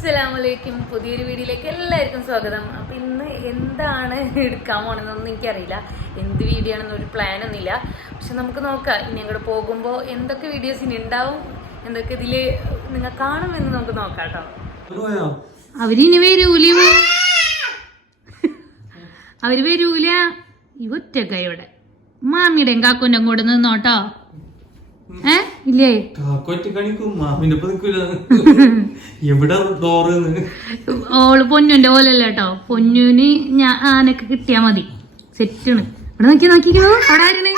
അസ്സലാമലൈക്കും. പുതിയൊരു വീഡിയോയിലേക്ക് എല്ലാവർക്കും സ്വാഗതം. അപ്പം ഇന്ന് എന്താണ് എടുക്കാൻ പോണെന്നൊന്നും എനിക്കറിയില്ല, എന്ത് വീഡിയോ ആണെന്നൊരു പ്ലാനൊന്നുമില്ല. പക്ഷെ നമുക്ക് നോക്കാം, ഇനി അങ്ങോട്ട് പോകുമ്പോൾ എന്തൊക്കെ വീഡിയോസ് ഇനി ഉണ്ടാവും, എന്തൊക്കെ ഇതിൽ നിങ്ങൾ കാണുമെന്ന് നമുക്ക് നോക്കാം കേട്ടോ. അവരിനി വരൂല, അവര് വരൂല. ഈ ഒറ്റക്കായോടെ മാമിയുടെയും കാക്കുൻ്റെ കൂടെ നിന്നോട്ടോ. ഇല്ലേ ഓള് പൊന്നുന്റെ പോലല്ല കേട്ടോ. പൊന്നുന് ഞാൻ ആനൊക്കെ കിട്ടിയാ മതി, സെറ്റാണ്. ഇവിടെ നോക്കിക്കോ, അവിടെ ആരാണ്?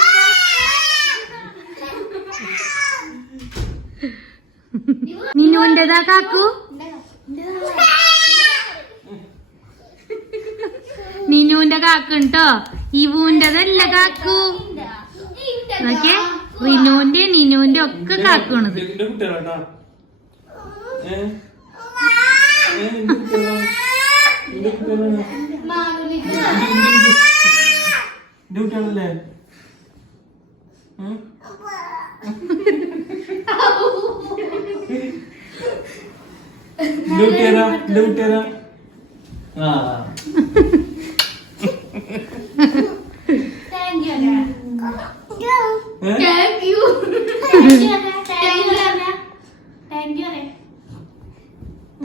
നിന്നുന്റെതാ കാക്കു, നിന്നുന്റെ കാക്കുണ്ടോ, ഇവുന്റെതല്ല കാക്കു. നോക്കിയേ, റിനുവിന്റെ നിനുവിന്റെ ഒക്കെ കാക്കണത്.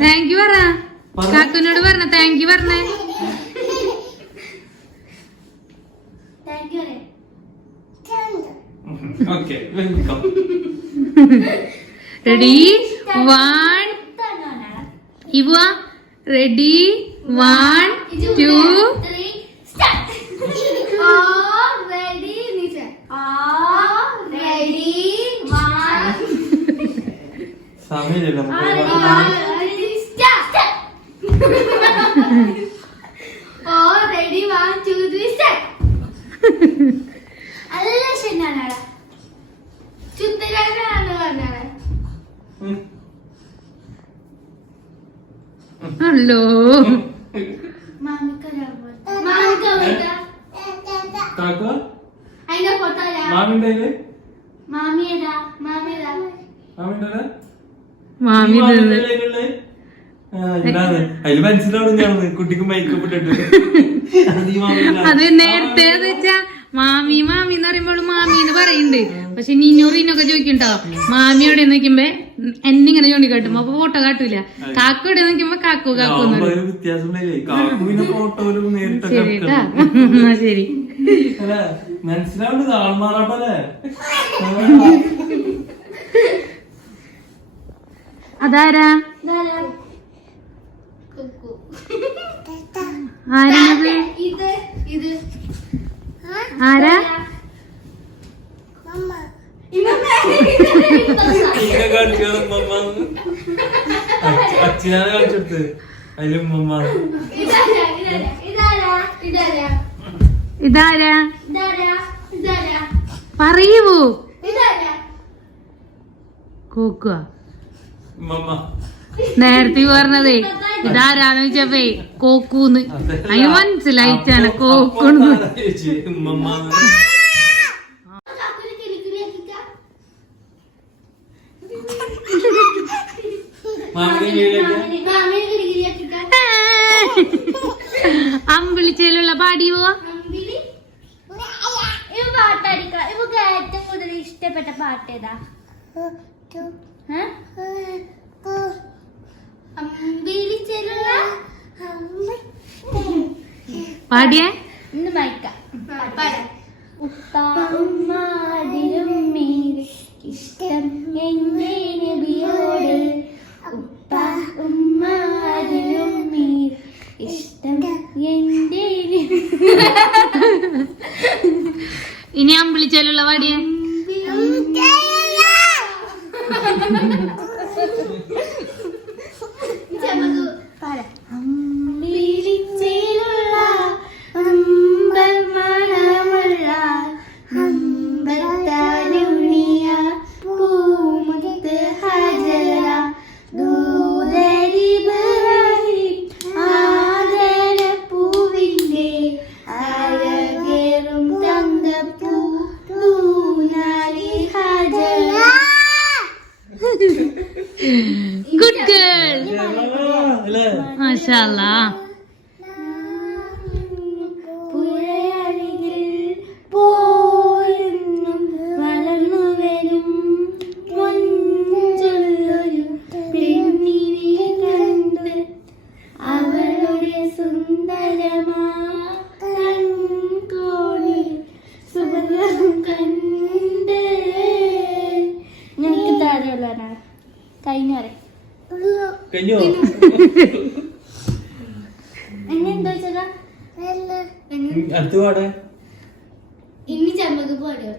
താങ്ക് യു പറ, കാക്കുനോട് പറഞ്ഞ താങ്ക് യു പറഞ്ഞേ. റെഡി 1 ഇവ റെഡി 1 2 സമയമില്ല. ഹലോ മാമി അതില് മനസ്സിലാവുന്ന കുട്ടിക്ക് മേക്കപ്പ് ഇട്ടിട്ട്. അത് നേരത്തെ വെച്ചാ മാമി മാമി എന്ന് പറയുമ്പോൾ മാമിന്ന് പറയുന്നുണ്ട്. പക്ഷെ നീനൂറിനൊക്കെ ചോദിക്കണ്ടോ, മാമി എവിടെ നോക്കുമ്പോ എന്നിങ്ങനെ ചോണ്ടി കാട്ടുമ്പോ അപ്പൊ ഫോട്ടോ കാട്ടൂല. കാക്കു എവിടെ നോക്കുമ്പോ കാക്കു കാക്കു ശരിട്ടാ. ശരി, മനസ്സിലാവുന്നത് ആൾമാറാട്ടല്ലേ. അതാരാ? ആരാണത്? ആരാ? അച്ഛനാണ് കളിച്ചെടുത്ത് അതിലും ഉമ്മ. ഇതാരാ പറയൂ? കോക്കുക. നേരത്തെ പറഞ്ഞതേ ഇതാരാന്ന് ചോദിച്ചപ്പേ കോക്കൂന്ന്. അതിന് മനസ്സിലായിട്ടാണ് കോക്കൂന്ന്. അമ്പിളിച്ചേലുള്ള പാടിയോ? ഏറ്റവും കൂടുതൽ ഇഷ്ടപ്പെട്ട പാട്ട് ഏതാ? പാടിയേ ഇഷ്ടം എന്റെ നബിയോട്, ഉപ്പ ഉമ്മാതിരും ഇഷ്ടം എന്റെ. ഇനി അമ്പിളിച്ചേലുള്ള പാടിയേ. പൂവിന്റെ അഴകേറും തങ്കപ്പൂ മാഷാ അല്ലാ. പുഴയരികിൽ പോയെന്നും വളർന്നു വരും മഞ്ചുള്ളൊരു പെണ്ണിനെ കണ്ട് അവളുടെ സുന്ദരമാ കൺകോണിൽ സുഗന്ധം കണ്ട്. ഞങ്ങൾക്ക് താഴെയുള്ളവരാണ് കഴിഞ്ഞവരെ കഴിഞ്ഞോ? എന്നെന്താ വെച്ചാ അടുത്ത് പാടെ. ഇനി ചെമ്പക പോട്ടെ.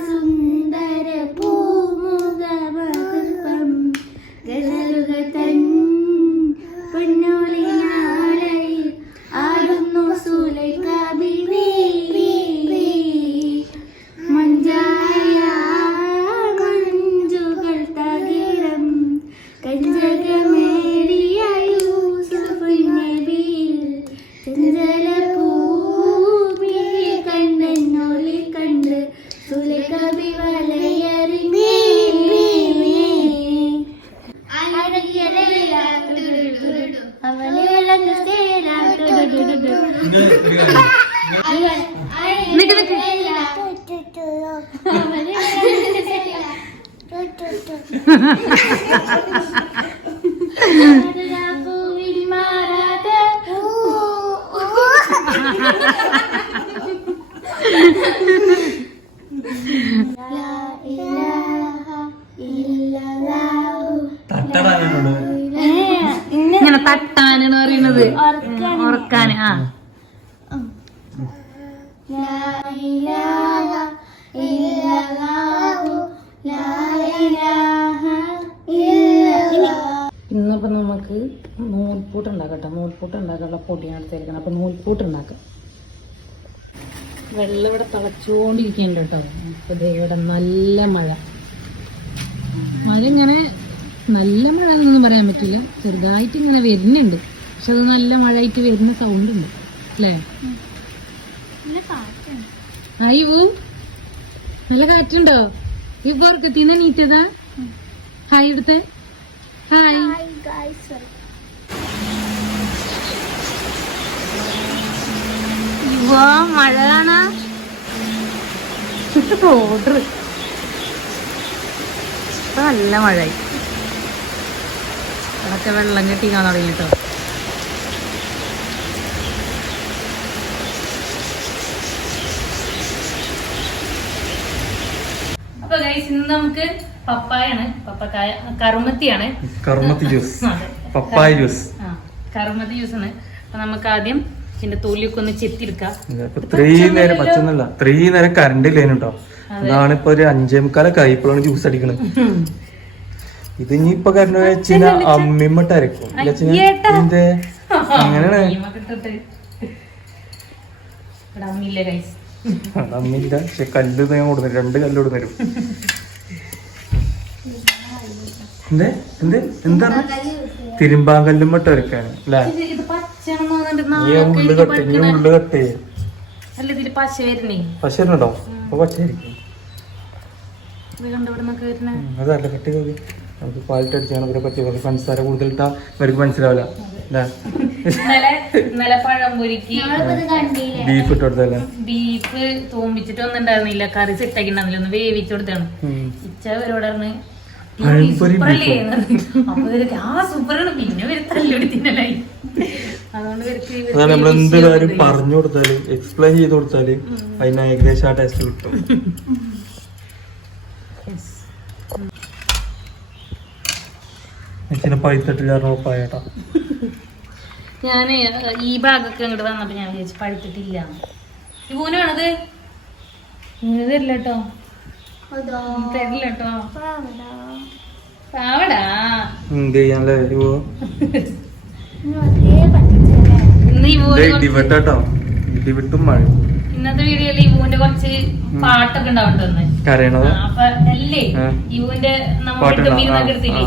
സുന്ദര പൂമുഖം ഗസലുകൾ തൻ പൊന്നോളിനാളയിൽ ആടുന്നു സുലൈഖാബിനെ മഞ്ചായ മഞ്ചുകൾ തകിടം കഞ്ചകമേറിയ യൂസുഫ് നബിയിൽ ചന്ദ്രലഭൂമി കണ്ണനൊളി കണ്ട് സുലൈഖാബി വലയറിഞ്ഞേ അഴകിയ അവളെ വിളങ്ങ തട്ടടാനോട് ഇങ്ങനെ തട്ടാനാണ് പറയുന്നത്, ഉറക്കാന്. ആ ഇന്നിപ്പോ നമുക്ക് നൂൽപൂട്ട് ഉണ്ടാക്കട്ടെ. നൂൽപൂട്ട് ഉണ്ടാക്കാനുള്ള പൊടിയാണ് എടുത്തേക്കണം. അപ്പൊ നൂൽപൂട്ട് ഉണ്ടാക്കാം. വെള്ളം ഇവിടെ തിളച്ചുകൊണ്ടിരിക്കുന്നുണ്ട് കേട്ടോ. അപ്പൊ ദേ ഇവിടെ നല്ല മഴ ഇങ്ങനെ നല്ല മഴ എന്നൊന്നും പറയാൻ പറ്റില്ല, ചെറുതായിട്ട് ഇങ്ങനെ വരുന്നുണ്ട്. പക്ഷെ അത് നല്ല മഴയായിട്ട് വരുന്ന സൗണ്ട് ഉണ്ട് അല്ലേ? അയ്യോ നല്ല കാറ്റുണ്ടോ? ഈ പുറക്കത്തിന്ന് നീറ്റതാ. ഹായ് ഇവിടുത്തെ ഹായ്. മഴ കാണാ ഓർഡർ. ഇപ്പൊ നല്ല മഴയായി. അതൊക്കെ വെള്ളം കെട്ടിക്കാൻ തുടങ്ങി കേട്ടോ. അപ്പൊ ഗൈസ് ഇന്ന് നമുക്ക് പപ്പായാണ്, പപ്പക്കായ കറുമത്തിയാണ്, കറുമത്തി ജ്യൂസ്, പപ്പായ ജ്യൂസ്. കറുമത്തി ജ്യൂസ് ആണ്. അപ്പൊ നമുക്ക് ആദ്യം ഇതിന്റെ തൊലിയൊക്കെ ഒന്ന് ചെത്തിയെടുക്കാം. ഇത്രയും നേരം പറ്റുന്നില്ല, ഇത്രയും നേരം കറണ്ട് ഇല്ലേനുട്ടോ. അതാണ് ഇപ്പൊ ഒരു 5:45 ഇപ്പോഴാണ് ജ്യൂസ് അടിക്കണത്. ഇത് ഇനിയിപ്പൊ കറണ്ട് വെച്ചാൽ അമ്മിമ്മട്ട് അരക്കും. അങ്ങനെയാണ് അമ്മില്ല. പക്ഷെ കല്ല് ഞാൻ കൊടുക്കും, 2 കല്ല് കൊടുക്കും. എന്താണ് തിരുമ്പാങ്കല്ലും മട്ട് അരക്കാന് അല്ലേ? ഉള്ളു കട്ട് പശ വരുന്നുണ്ടോ? അപ്പൊ പശയായിരിക്കും. അതല്ല കട്ടി നോക്കി നമുക്ക് പാലിട്ട് അടിച്ചാണ് ഇവരെ പറ്റി. പഞ്ചസാര കൂടുതലിട്ടാ ഇവർക്ക് മനസ്സിലാവില്ല. ബീഫ് ഇട്ട് കൊടുത്തല്ലേ? ബീഫ് തൂമ്പിച്ചിട്ടൊന്നും ഉണ്ടായിരുന്നില്ല, കറി സെറ്റാക്കി ഉണ്ടായിരുന്നില്ല, ഒന്ന് വേവിച്ചു കൊടുത്താണ്. ഇച്ച അവരോടാണ് സൂപ്പറാണ്. പിന്നെ വരെ തല്ലുപിടിത്തിന്നല്ലായി. അതാണ് നമ്മൾ എന്ത് കാര്യം പറഞ്ഞു കൊടുത്താല് എക്സ്പ്ലെയിൻ ചെയ്ത് കൊടുത്താല് അതിന് ഏകദേശം ആ ടേസ്റ്റ് കിട്ടും. പഴുത്തിട്ടില്ല ഉറപ്പായേട്ടാ. ഞാന് ഈ ഭാഗമൊക്കെ ഇങ്ങോട്ട് വന്നപ്പോ ഞാൻ വിചാരിച്ചു പഴുത്തിട്ടില്ല. ഇവനാണത് തരില്ല കേട്ടോ, തരില്ല കേട്ടോ. പാവടാ എന്ത് ചെയ്യാനല്ലേ ഇടിവിട്ടും മഴ. ഇന്നത്തെ വീഡിയോയില് ഇവന്റെ കുറച്ച് പാട്ടൊക്കെ ഉണ്ടാവട്ടെ. കരയണത് അപ്പൊ അല്ലേ ഇവന്റെ നമ്മളൊക്കെ എടുത്തില്ലേ,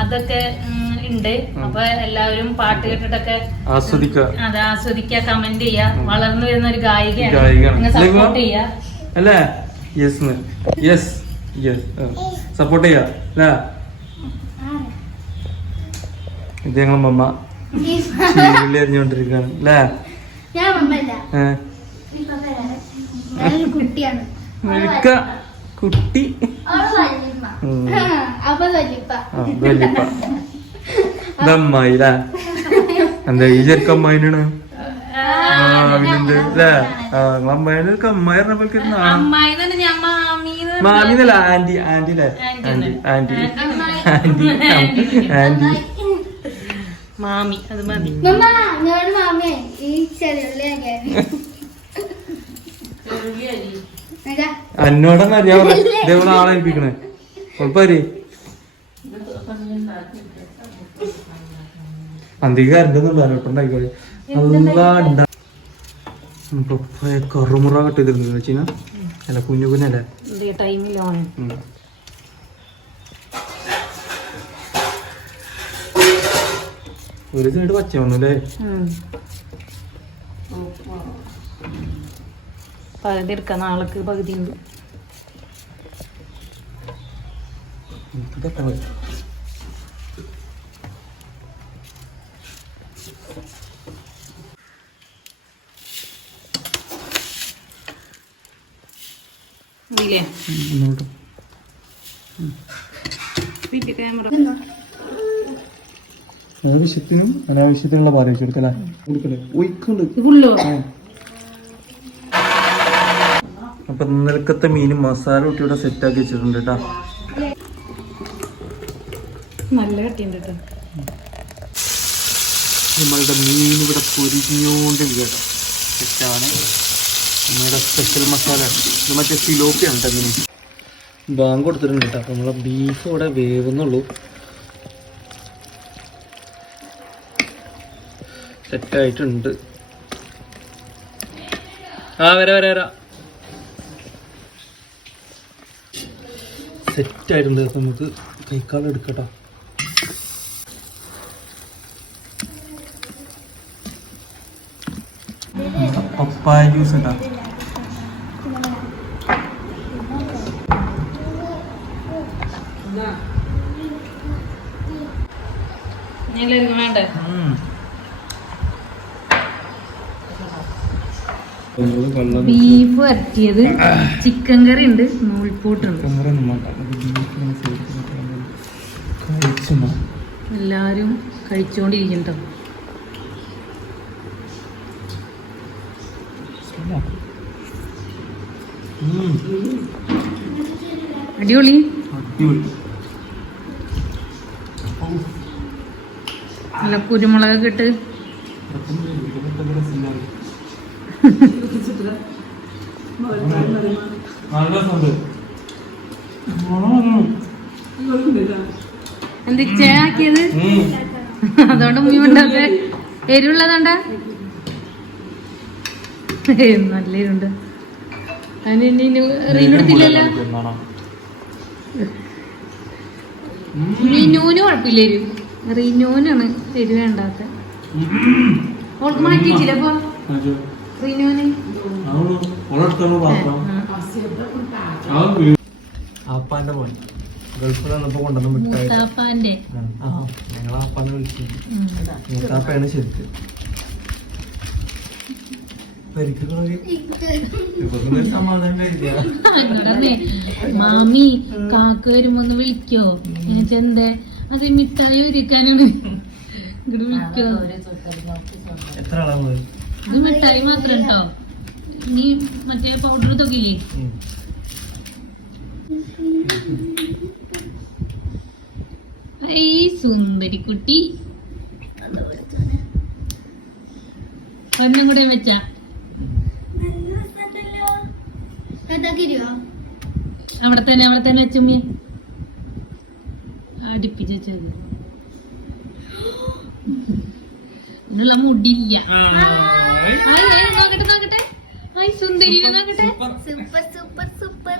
അതൊക്കെ ഉണ്ട്. അപ്പൊ എല്ലാവരും പാട്ട് കേട്ടിട്ടൊക്കെ അത് ആസ്വദിക്കുക, കമന്റ് ചെയ്യാ. വളർന്നു വരുന്ന ഒരു ഗായികയാണ്, സപ്പോർട്ട് ചെയ്യാ. അല്ലേ? യെസ് യെസ് സപ്പോർട്ട് ചെയ്യാ അല്ലേ? ഇത് ഞങ്ങളെ മമ്മ ചീരുള്ളി അറിഞ്ഞുകൊണ്ടിരിക്കാണ് അല്ലേ? ഞാൻ അമ്മല്ല, ഞാനൊരു കുട്ടിയാണ്. മെഴുക്ക കുട്ടി. അപ്പൊ വല്യപ്പ. വല്യപ്പ ഇതമ്മായില്ലേ? എന്താ ഈ ചെറുക്ക അമ്മായിനാണ്? പിന്നെന്ത് അല്ലേ? അമ്മായിനൊക്കെ അമ്മായി പറഞ്ഞ മാമിന്നല്ല, ആന്റി ആന്റില്ലേ? ആന്റി ആന്റി ആന്റി ആന്റി മാമി. അത് മതി. മമ്മ ഞാൻ മാമേ ഈ ചെറിയ എന്നോടൊന്നും അറിയാം ഇതേപോലെ ആളെ ഏൽപ്പിക്കണേ. കുഴപ്പമില്ലേ? അന്തിക്ക് കരണ്ടൊന്നും ഉണ്ടായിക്കോളെ. കറുമുറ കട്ട് ചെയ്തിരുന്നു വെച്ചാ അല്ല കുഞ്ഞു കുഞ്ഞല്ലേ ടൈമിലാണ്. ഒരു സൈഡ് പച്ച വന്നല്ലേ? പകുതി എടുക്കാം, നാളേക്ക് പകുതി ഉണ്ട്. ഇല്ലേ ക്യാമറ ആവശ്യത്തിനും അനാവശ്യത്തിനുള്ള പാല് വെച്ച് കൊടുക്കല്ലേ? ഒഴിക്കുണ്ട്. അപ്പൊ ഇന്നലക്കത്തെ മീൻ മസാല കുട്ടിയുടെ സെറ്റ് ആക്കി വെച്ചിട്ടുണ്ട് കേട്ടാ. നല്ല കട്ടിയുണ്ട് കേട്ടോ. നമ്മളുടെ മീൻ ഇവിടെ പൊരിഞ്ഞോണ്ട് കേട്ടോ. സെറ്റാണ് നമ്മളുടെ സ്പെഷ്യൽ മസാല. ഇത് മറ്റേ സിലോപ്പിയാണ് കേട്ടോ മീൻ. ബാങ്ക് കൊടുത്തിട്ടുണ്ട് കേട്ടോ. അപ്പൊ നമ്മളെ ബീഫ് ഇവിടെ വേവുന്നുള്ളൂ. സെറ്റായിട്ടുണ്ട്. വരാ സെറ്റായിട്ടുണ്ട്. അപ്പൊ നമുക്ക് കൈക്കാലം എടുക്കട്ടോ. പപ്പായ ജ്യൂസ് ഉണ്ടാ. വേണ്ടേ? ബീഫ് വരട്ടിയത്, ചിക്കൻ കറി ഉണ്ട്, നൂൽപൂട്ടുണ്ട്. എല്ലാരും കഴിച്ചോണ്ടിരിക്കട്ടോ. അടിപൊളി. നല്ല കുരുമുളകൊക്കെ ഇട്ട് എന്തിച്ചാക്കിയത്? അതുകൊണ്ട് മീനുണ്ടാക്ക എരിവുള്ളതാണ്ട നല്ല എരിവുണ്ട്. അതിന് റീനെടുത്തില്ലല്ലോ. മീനൂന് കുഴപ്പമില്ല എരിവ്. റീനൂനാണ് എരിവ് വേണ്ടാത്ത. ഓൾക്ക് മാറ്റി വെച്ചില്ല അപ്പൊ റീനൂന്. ആപ്പാന്റെ മോൻ ഗൾഫിൽ വന്നപ്പോ കൊണ്ടുവന്ന് മിഠായി. ഞങ്ങൾ ആപ്പാനെ വിളിച്ചു. മൂത്താപ്പയാണ് ശരിക്കും. മാമി കാക്ക വരുമ്പോ ഒന്ന് വിളിക്കോ? എന്തേ അത് മിഠായി ഒരുക്കാനാണ്. ഇങ്ങോട്ട് വിളിക്കോ? എത്ര ആളാ പോയത്? ഇത് മിഠായി മാത്രം കേട്ടോ. ഇനി മറ്റേ പൗഡർ തൊക്കില്ലേ? ഈ സുന്ദരി കുട്ടി ഒന്നും കൂടെ വെച്ചാ അവിടെ തന്നെ വെച്ചുമ്മി അടുപ്പിച്ച് വെച്ചത്. ഇതിനുള്ള മുടിയില്ല. നോക്കട്ടെ ഹായ് സുന്ദരി നോക്കട്ടെ. Super super super